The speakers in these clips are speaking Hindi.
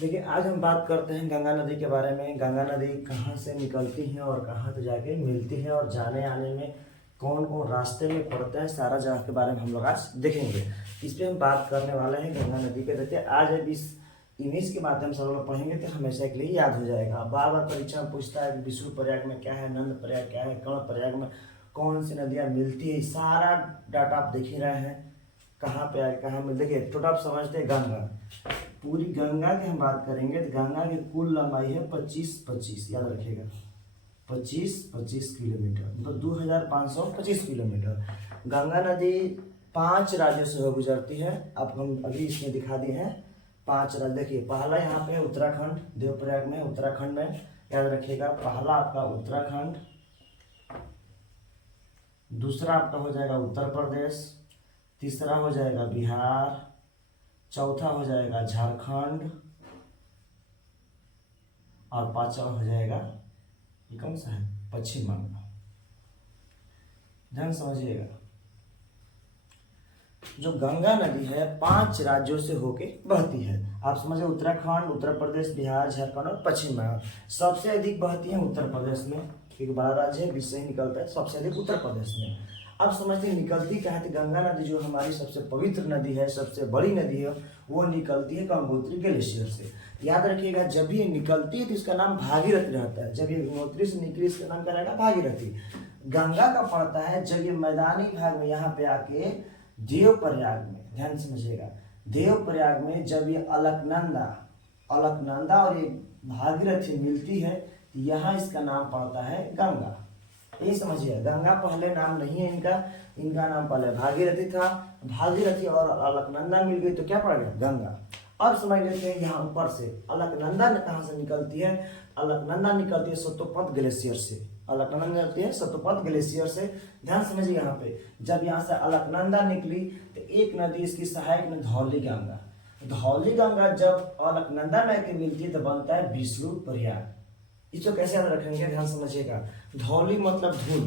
देखिए, आज हम बात करते हैं गंगा नदी के बारे में। गंगा नदी कहाँ से निकलती है और कहाँ तो जाके मिलती है, और जाने आने में कौन कौन रास्ते में पड़ते हैं, सारा जगह के बारे में हम लोग आज देखेंगे। इस पे हम बात करने वाले हैं गंगा नदी के। देखिए, आज अब इस इमेज के माध्यम से हम लोग पढ़ेंगे तो हमेशा के लिए याद हो जाएगा। बार बार परीक्षा में पूछता है विष्णु प्रयाग में क्या है, नंद प्रयाग क्या है, कर्ण प्रयाग में कौन सी नदियाँ मिलती है, सारा डाटा आप देख ही रहे हैं। कहाँ पे आए, कहाँ मिल, देखिए टोटल आप समझते हैं गंगा, पूरी गंगा की हम बात करेंगे तो गंगा की कुल लंबाई है 25 याद रखिएगा, 25 किलोमीटर, मतलब 2525 किलोमीटर। गंगा नदी 5 राज्यों से हो गुजरती है। अब हम अभी इसमें दिखा दिए हैं 5 राज्य। देखिए, पहला यहाँ पे है उत्तराखंड, देवप्रयाग में, उत्तराखंड में याद रखिएगा। पहला आपका उत्तराखंड, दूसरा आपका हो जाएगा उत्तर प्रदेश, तीसरा हो जाएगा बिहार, चौथा हो जाएगा झारखंड, और पांचवा हो जाएगा ये कौन सा है, पश्चिम बंगाल। ध्यान समझिएगा, जो गंगा नदी है 5 राज्यों से होके बहती है। आप समझे, उत्तराखंड, उत्तर प्रदेश, बिहार, झारखंड और पश्चिम बंगाल। सबसे अधिक बहती है उत्तर प्रदेश में, क्योंकि बड़ा राज्य है, बीच से ही निकलता है, सबसे अधिक उत्तर प्रदेश में। अब समझते हैं निकलती कहाँ थी। गंगा नदी जो हमारी सबसे पवित्र नदी है, सबसे बड़ी नदी है, वो निकलती है गंगोत्री ग्लेशियर से। याद रखिएगा, जब ये निकलती है तो इसका नाम भागीरथी रहता है। जब ये गंगोत्री से निकली इसका नाम क्या रहेगा, भागीरथी। गंगा का पड़ता है जब ये मैदानी भाग में यहाँ पे आके देवप्रयाग में, ध्यान समझिएगा, देवप्रयाग में जब ये अलकनंदा और ये भागीरथी मिलती है तो यहाँ इसका नाम पड़ता है गंगा। ये समझिए, गंगा पहले नाम नहीं है इनका, इनका नाम पहले भागीरथी था। भागीरथी और अलकनंदा मिल गई तो क्या पड़ गया, गंगा। अब समझ लेते हैं यहाँ ऊपर से अलकनंदा कहाँ से निकलती है। अलकनंदा निकलती है सतोपत ग्लेशियर से। अलकनंदा निकलती है सतोपत ग्लेशियर से। ध्यान समझिए, यहाँ पे जब यहाँ से अलकनंदा निकली तो एक नदी इसकी सहायक में धौली गंगा। धौली गंगा जब अलकनंदा में आके मिलती है तो बनता है विष्णु प्रयाग। इसको कैसे याद रखेंगे, ध्यान समझिएगा। धौली मतलब धूल,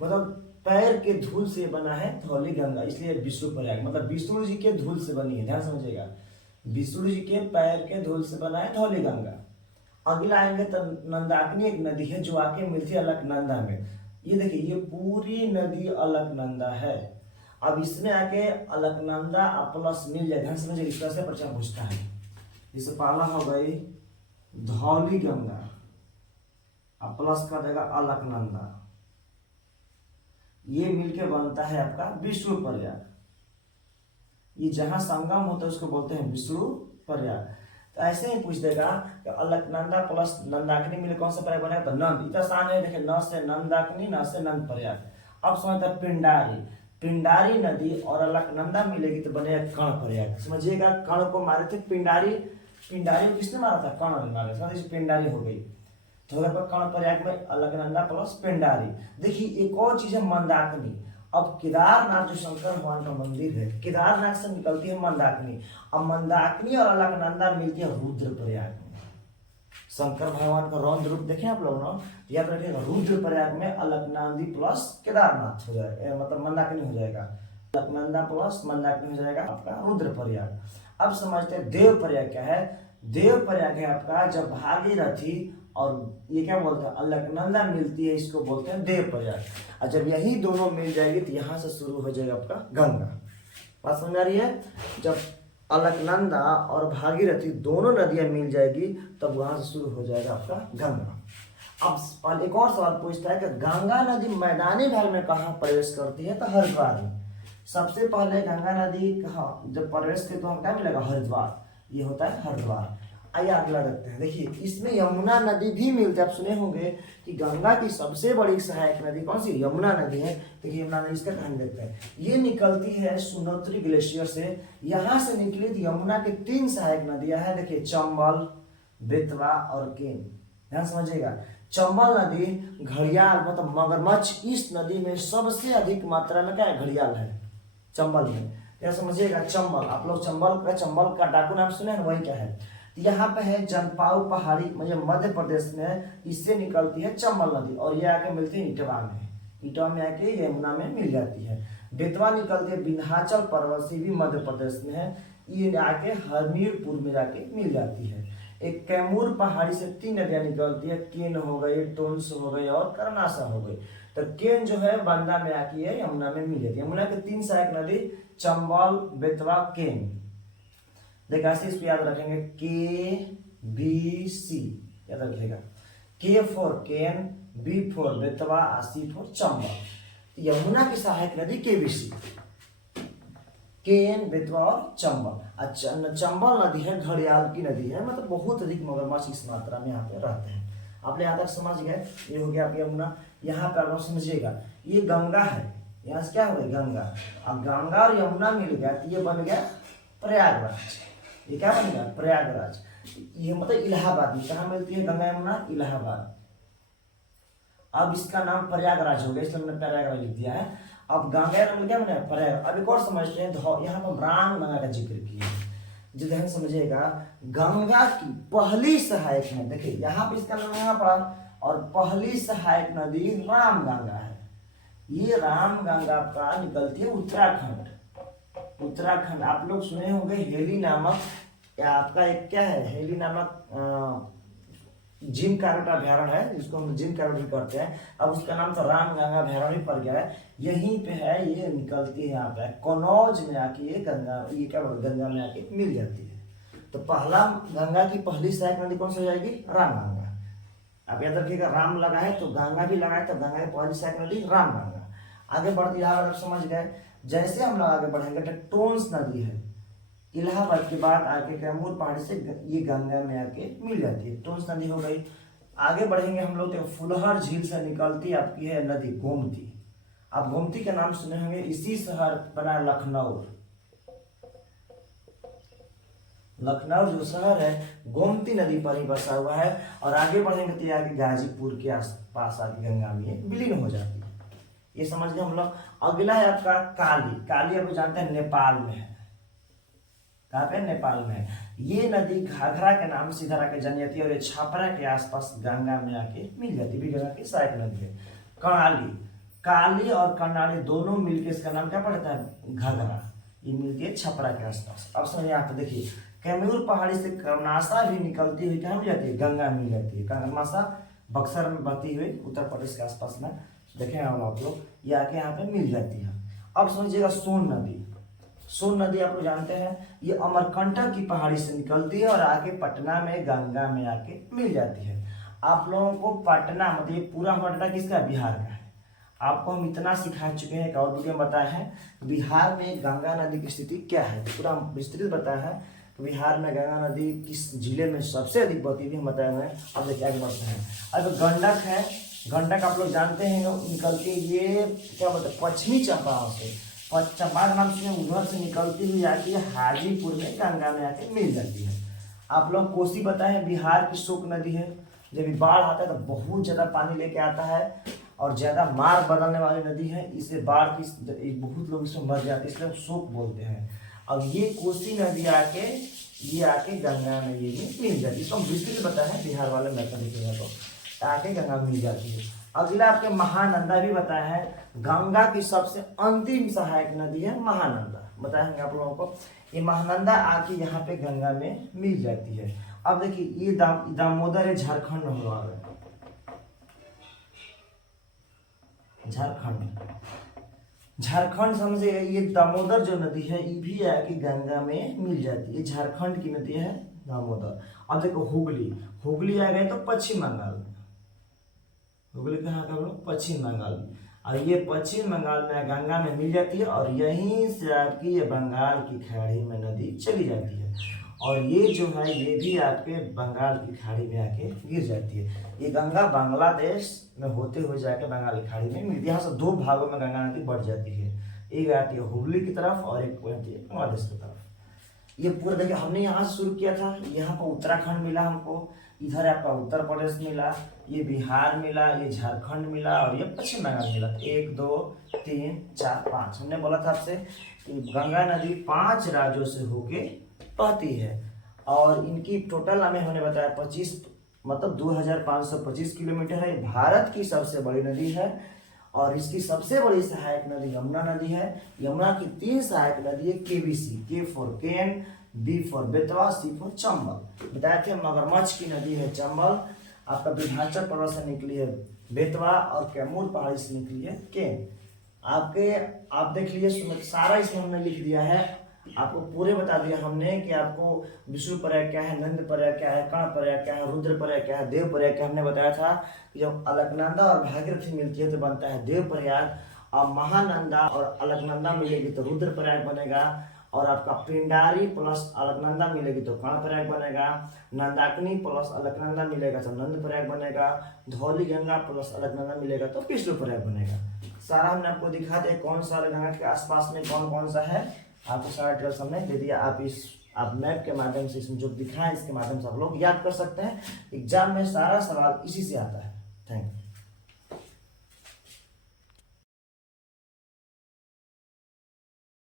मतलब पैर के धूल से बना है धौली गंगा, इसलिए विष्णु प्रयाग मतलब विष्णु जी के धूल से बनी है। ध्यान समझिएगा, विष्णु जी के पैर के धूल से बना है धौली गंगा। अगला आएंगे तो नंदाकिनी एक नदी है जो आके मिलती है अलकनंदा में। ये देखिए, ये पूरी नदी अलकनंदा है। अब इसमें आके अलकनंदा प्लस मिल जाए। ध्यान समझिए, इस तरह से प्रश्न पूछता है। जैसे पहला हो गई धौली गंगा, प्लस कर देगा अलकनंदा, ये मिलके बनता है आपका विष्णु प्रयाग। ये जहां संगम होता है उसको बोलते हैं विष्णु प्रयाग। तो ऐसे ही पूछ देगा कि अलकनंदा प्लस नंदाकिनी मिले कौन सा प्रयाग बनेगा, तो नंद। इतना आसान है, देखिए, न से नंदाकिनी, न से नंद प्रयाग। अब समझते हैं पिंडारी, पिंडारी नदी और अलकनंदा मिलेगी तो बनेगा कर्ण प्रयाग। समझिएगा, कर्ण को मारे थे पिंडारी, पिंडारी को किसने मारा था, कर्ण ने मारा। समझिए, पिंडारी हो गई तो कर्ण प्रयाग में अलकनंदा प्लस पिंडारी। देखिए, एक और चीज है मंदाकिनी। अब केदारनाथ जो शंकर भगवान का मंदिर है, केदारनाथ से निकलती है मंदाकिनी। अब मंदाकिनी और अलकनंदा मिलती है रुद्रप्रयाग में। शंकर भगवान का रौद्र रूप देखें आप लोग ना, याद रखिएगा, रुद्रप्रयाग में अलकनंदी प्लस केदारनाथ हो जाएगा, मतलब मंदाकिनी हो जाएगा। अलकनंदा प्लस मंदाकिनी हो जाएगा आपका रुद्रप्रयाग। अब समझते हैं देवप्रयाग क्या है। देवप्रयाग है आपका जब भागीरथी और ये क्या बोलते हैं अलकनंदा मिलती है, इसको बोलते हैं देवप्रयाग। और जब यही दोनों मिल जाएगी तो यहाँ से शुरू हो जाएगा आपका गंगा। बात समझ आ रही है। जब अलकनंदा और भागीरथी दोनों नदियां मिल जाएगी तब वहां से शुरू हो जाएगा आपका गंगा। अब एक और सवाल पूछता है कि गंगा नदी मैदानी भाग में कहाँ प्रवेश करती है, तो हरिद्वार में। सबसे पहले गंगा नदी कहाँ जब प्रवेश करती तो हम क्या मिलेगा, हरिद्वार। ये होता है हरिद्वार। आइए अगला देखते हैं। देखिए, इसमें यमुना नदी भी मिलती है। आप सुने होंगे कि गंगा की सबसे बड़ी सहायक नदी कौन सी, यमुना नदी है। देखिए, यमुना नदी, इसका कहानी देखते हैं। ये निकलती है सोनोत्री ग्लेशियर से। यहाँ से निकली थी यमुना की 3 सहायक नदियां हैं। देखिए, चंबल, बेतवा और केन। ध्यान समझिएगा, चंबल नदी घड़ियाल मतलब मगरमच्छ, इस नदी में सबसे अधिक मात्रा में क्या है, घड़ियाल है चंबल में। यह समझिएगा, चंबल, आप लोग चंबल का डाकू नाम सुने हैं, वही क्या है। यहाँ पे है जनपाऊ पहाड़ी, मतलब मध्य प्रदेश में, इससे निकलती है चंबल नदी और ये आके मिलती है इटवा में। इटवा में आके यमुना में मिल जाती है। बेतवा निकलती है विंध्याचल पर्वत से, भी मध्य प्रदेश में है। ये आके हमीरपुर में जाके मिल जाती है। एक कैमूर पहाड़ी से 3 नदियां निकलती है, केन हो गई, टोंस हो गई और कर्नासा हो गई। तो केन जो है बांदा में आती है, यमुना में मिल जाती है। यमुना की 3 सहायक नदी चंबल, बेतवा, केन। देखा इसको याद रखेंगे, KBC याद रखिएगा। K for Ken, B for Betwa, C for Chambal. Yamuna की सहायक नदी KBC, केन, बेतवा और चंबल। अच्छा, चंबल नदी है घड़ियाल की नदी है, मतलब बहुत अधिक मगरमच्छ इस मात्रा में यहाँ पे रहते हैं। आप यहाँ तक समझ गए, ये हो गया आपकी यमुना। यहाँ पे आप समझिएगा, ये गंगा है, यहाँ से क्या हो गई गंगा। अब गंगा और यमुना मिल गया तो ये बन गया प्रयागराज। ये क्या बन गया प्रयागराज। ये मतलब इलाहाबाद में कहाँ मिलती है गंगा यमुना, इलाहाबाद। अब इसका नाम प्रयागराज हो गया, इसलिए हमने प्रयागराज लिख दिया है। अब गंगा नाम क्या बना प्रयाग। अब एक और समझते हैं, यहाँ पर राम गंगा का जिक्र किया, जो ध्यान समझिएगा। गंगा की पहली सहायक नदी, देखिए यहाँ पे इसका नाम यहाँ पड़ा, और पहली सहायक नदी राम गंगा है। ये राम गंगा का निकलती है उत्तराखंड। उत्तराखंड आप लोग सुने होंगे, हेली नामक आपका एक क्या है, हेली नामक जिम कार्बेट अभ्यारण्य है, जिसको हम जिम कार्बेट भी कहते हैं। अब उसका नाम तो राम गंगा अभ्यारण्य पड़ गया है। यहीं पे है, ये निकलती है यहाँ पे कन्नौज में आके, ये गंगा, ये क्या गंगा में आके मिल जाती है। तो पहला गंगा की पहली सहायक नदी कौन सी हो जाएगी, राम गंगा। आप याद रखिएगा, राम लगा है तो गंगा भी लगा है, तो गंगा की पहली सहायक नदी राम गंगा। आगे बढ़ती है, आप समझ गए। जैसे हम लोग आगे बढ़ेंगे तो टोंस नदी है, इलाहाबाद के बाद आके कैमूर पहाड़ी से ये गंगा में आके मिल जाती है, टोंस नदी हो गई। आगे बढ़ेंगे हम लोग तो फुलहर झील से निकलती आपकी है नदी गोमती। आप गोमती का नाम सुने होंगे, इसी शहर बना लखनऊ। लखनऊ जो शहर है गोमती नदी पर ही बसा हुआ है। और आगे बढ़ेंगे तो आगे गाजीपुर के आसपास आके गंगा में विलीन हो जाती है। ये समझ गए हम लोग। अगला है आपका काली। काली आप जानते हैं नेपाल में है, कहाँ पे नेपाल में। ये नदी घाघरा के नाम से इधर आके जम जाती है, और ये छापरा के आसपास गंगा में आके मिल जाती है, भी गंगा की सहायक नदी है। कर्णाली, काली और कर्णाली दोनों मिलके इसका नाम क्या पड़ता है घाघरा। ये मिलती है छपरा के आसपास। अब समझिए यहाँ पे देखिए, कैमूर पहाड़ी से कर्नासा भी निकलती हुई क्या मिल जाती है, गंगा मिल जाती है। कर्नासा बक्सर में बहती हुई उत्तर प्रदेश के आसपास में, देखें आप लोग, ये आके यहाँ पे मिल जाती है। अब समझिएगा सोन नदी। सोन नदी आप लोग जानते हैं, ये अमरकंटक की पहाड़ी से निकलती है और आके पटना में गंगा में आके मिल जाती है। आप लोगों को पटना मतलब ये पूरा पटना किसका, बिहार का है। आपको हम इतना सिखा चुके हैं, एक और वीडियो में बताया है बिहार में गंगा नदी की स्थिति क्या है, पूरा विस्तृत बताया है। तो बिहार में गंगा नदी किस जिले में सबसे अधिक बहती है हम बताए हुए हैं। अब देखिए आगे बढ़ते हैं। अब गंडक है, गंडक आप लोग जानते हैं निकलती, ये क्या बोलते हैं पश्चिमी चंपारण से, चंपारण नाम से उधर से निकलती हुई आती है हाजीपुर में गंगा में आके मिल जाती है। आप लोग कोसी बताए हैं बिहार की शोक नदी है। जब बाढ़ आता है तो बहुत ज्यादा पानी लेके आता है और ज्यादा मार्ग बदलने वाली नदी है। इसे बाढ़ की बहुत लोग इसमें मर जाते हैं, इसलिए शोक बोलते हैं। अब ये कोसी नदी आके ये आके गंगा में ये भी मिल जाती है। इसको हम विस्तृत बताए हैं, बिहार वाले मैप में देखिएगा तो आके गंगा में मिल जाती है। अगला आपके महानंदा भी बताया है, गंगा की सबसे अंतिम सहायक नदी है महानंदा, बताएंगे आप लोगों को। ये महानंदा आके यहाँ पे गंगा में मिल जाती है। अब देखिए ये दामोदर है, झारखंड में हुआ है, झारखंड समझे। ये दामोदर जो नदी है ये भी आके गंगा में मिल जाती है, झारखंड की नदी है दामोदर। अब देखो हुगली, हुगली आ गए तो पश्चिम बंगाल, हुगली कहाँ का पश्चिम बंगाल में। और ये पश्चिम बंगाल में गंगा में मिल जाती है और यहीं से आपकी ये बंगाल की खाड़ी में नदी चली जाती है। और ये जो है ये भी आपके बंगाल की खाड़ी में आके गिर जाती है। ये गंगा बांग्लादेश में होते हुए जाके बंगाल की खाड़ी में मिलती है। यहाँ से दो भागों में गंगा नदी बढ़ जाती है, एक आती है हुगली की तरफ और एक आती है बांग्लादेश की तरफ। ये पूरा देखिए हमने यहाँ से शुरू किया था, यहाँ पर उत्तराखंड मिला हमको, इधर आपका उत्तर प्रदेश मिला, ये बिहार मिला, ये झारखंड मिला और ये पश्चिम बंगाल मिला। 1 2 3 4 5 हमने बोला था आपसे कि गंगा नदी 5 राज्यों से होके बहती है और इनकी टोटल हमें हमने बताया 25 मतलब 2525 किलोमीटर है। भारत की सबसे बड़ी नदी है और इसकी सबसे बड़ी सहायक नदी यमुना नदी है। यमुना की 3 सहायक नदी है KBC, K for Ken, B for Betwa, C for Chambal. बताए थे मगरमच्छ की नदी है चंबल, आपका विंध्याचल पर्वत से निकली है बेतवा और कैमूर पहाड़ी से निकली है केन। आप देख लीजिए सारा इसमें हमने लिख दिया है, आपको पूरे बता दिया हमने कि आपको विष्णु पर्याय क्या है, नंद पर्याय क्या है, कर्ण पर्याय क्या है, रुद्र पर्याय क्या है, देव पर्याय क्या। हमने बताया था कि जब अलकनंदा और भागीरथी मिलती है तो बनता है देव प्रयाग, और महानंदा और अलकनंदा मिलेगी तो रुद्र प्रयाग बनेगा, और आपका पिंडारी प्लस अलकनंदा मिलेगी तो कर्ण प्रयाग बनेगा, नंदाकिनी प्लस अलकनंदा मिलेगा तो नंद प्रयाग बनेगा, धौली गंगा प्लस अलकनंदा मिलेगा तो विष्णु प्रयाग बनेगा। सारा हमने आपको दिखा दिया कौन सा गंगा के आसपास में कौन कौन सा है, आपको सारा डिटेल्स हमने दे दिया। आप मैप के माध्यम से इसमें जो दिखाएं इसके माध्यम से आप लोग याद कर सकते हैं। एग्जाम में सारा सवाल इसी से आता है। Thank you.